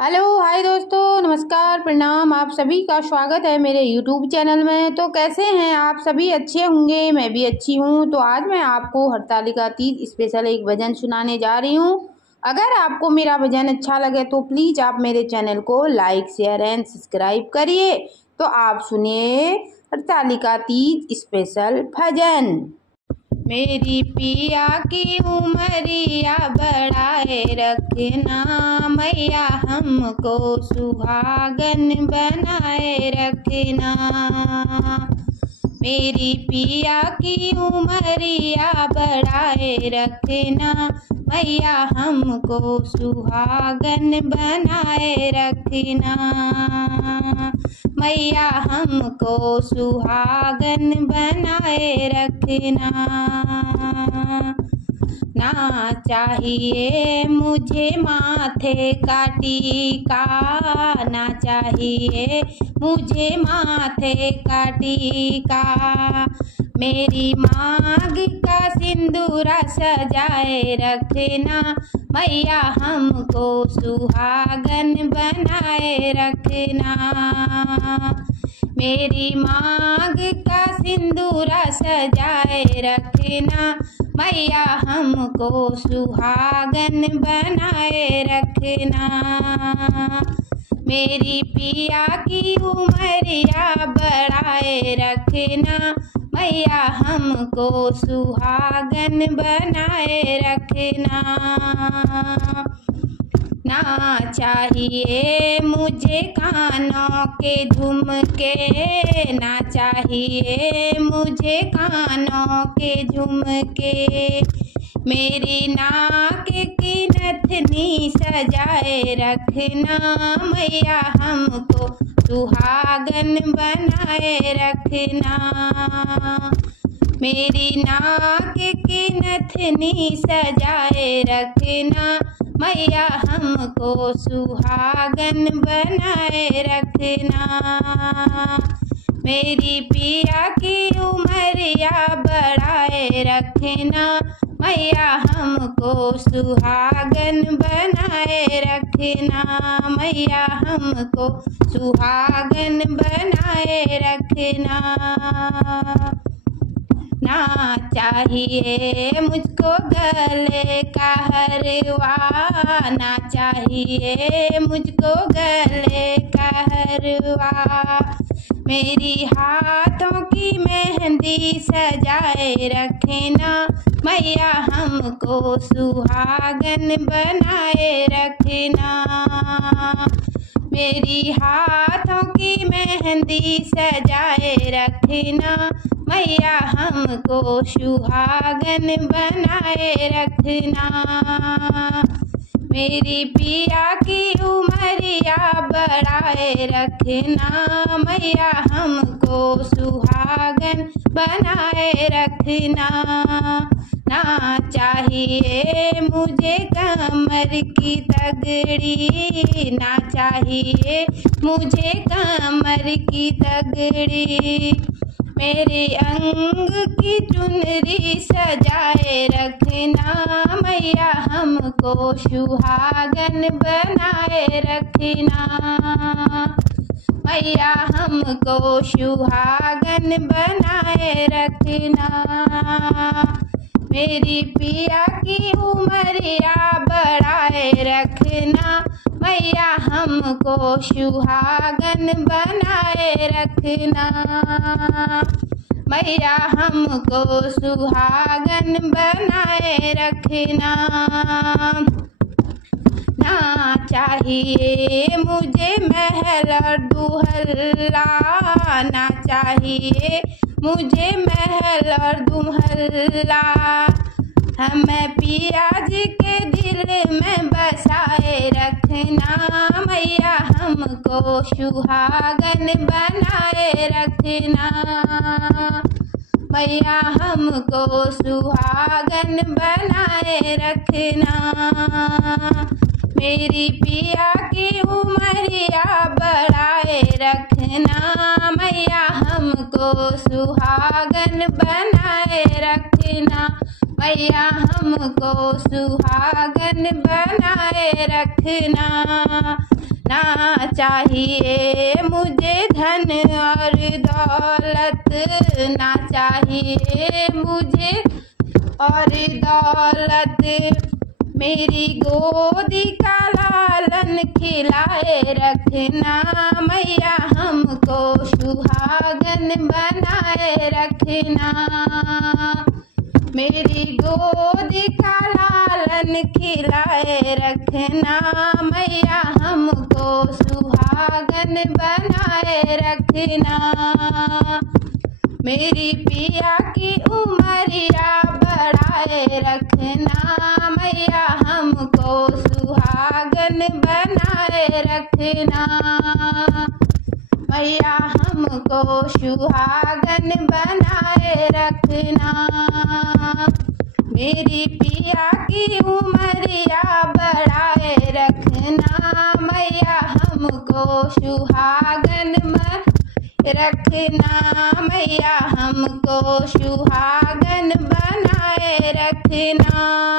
Hello hi दोस्तों, नमस्कार, प्रणाम। आप सभी का स्वागत है मेरे यूट्यूब चैनल में। तो कैसे हैं आप सभी? अच्छे होंगे, मैं भी अच्छी हूँ। तो आज मैं आपको हरतालिका तीज स्पेशल एक भजन सुनाने जा रही हूँ। अगर आपको मेरा भजन अच्छा लगे तो प्लीज़ आप मेरे चैनल को लाइक, शेयर एंड सब्सक्राइब करिए। तो आप सुनिए हरतालिका तीज स्पेशल भजन। मेरी पिया की उमरिया बढ़ाए रखना, मैया हमको सुहागन बनाए रखना। मेरी पिया की उमरिया बढ़ाए रखना, मैया हमको सुहागन बनाए रखना। मैया हमको सुहागन बनाए रखना। ना चाहिए मुझे माथे का टीका, ना चाहिए मुझे माथे का टीका। मेरी मांग का सिंदूरा सजाए रखना, मैया हमको सुहागन बनाए रखना। मेरी मांग का सिंदूरा सजाए रखना, मैया हमको सुहागन बनाए रखना। मेरी पिया की उमरिया बढ़ाए रखना, मैया हमको सुहागन बनाए रखना। ना चाहिए मुझे कानों के झुमके, ना चाहिए मुझे कानों के झुमके। मेरी नाक की नथनी सजाए रखना, मैया हमको सुहागन बनाए रखना। मेरी नाक की नथनी सजाए रखना, मैया हमको सुहागन बनाए रखना। मेरी पिया की उमरिया बढ़ाए रखना, मैया हमको सुहागन बनाए रखना। मैया हमको सुहागन बनाए रखना। ना चाहिए मुझको गले का हरवा, ना चाहिए मुझको गले का हरवा। मेरी हाथों की मेहंदी सजाए रखना, मैया हमको सुहागन बनाए रखना। मेरी हाथों की मेहंदी सजाए रखना, मैया हमको सुहागन बनाए रखना। मेरी पिया की उमरिया बढ़ाए रखना, मैया हमको सुहागन बनाए रखना। ना चाहिए मुझे कमर की तगड़ी, ना चाहिए मुझे कमर की तगड़ी। मेरे अंग की चुनरी सजाए रखना, मैया हमको सुहागन बनाए रखना। मैया हमको सुहागन बनाए रखना। मेरी पिया की उमरिया बढ़ाए रखना, मैया हमको सुहागन बनाए रखना। मैया हमको सुहागन बनाए रखना। ना चाहिए मुझे महल और दुहल्ला, ना चाहिए मुझे महल और दुहल्ला। हमें पिया जी के दिल में बसाए रखना, मैया हमको सुहागन बनाए रखना। मैया हमको सुहागन बनाए रखना। मेरी पिया की उमरिया बढ़ाए रखना, मैया हमको सुहागन बनाए रखना। मैया हमको सुहागन बनाए रखना। चाहिए मुझे धन और दौलत, ना चाहिए मुझे और दौलत। मेरी गोदी का लालन खिलाए रखना मैया, हमको सुहागन बनाए रखना। मेरी गोदी का लालन खिलाए रखना मैया, हमको सुहागन बनाए रखना। मेरी पिया की उमरिया बढ़ाए रखना मैया, हमको सुहागन बनाए रखना। मैया हमको सुहागन बनाए रखना। मेरी पिया की उमरिया बढ़ाए रखना मैया, हमको सुहागन रखना मैया, हमको सुहागन बनाए रखना।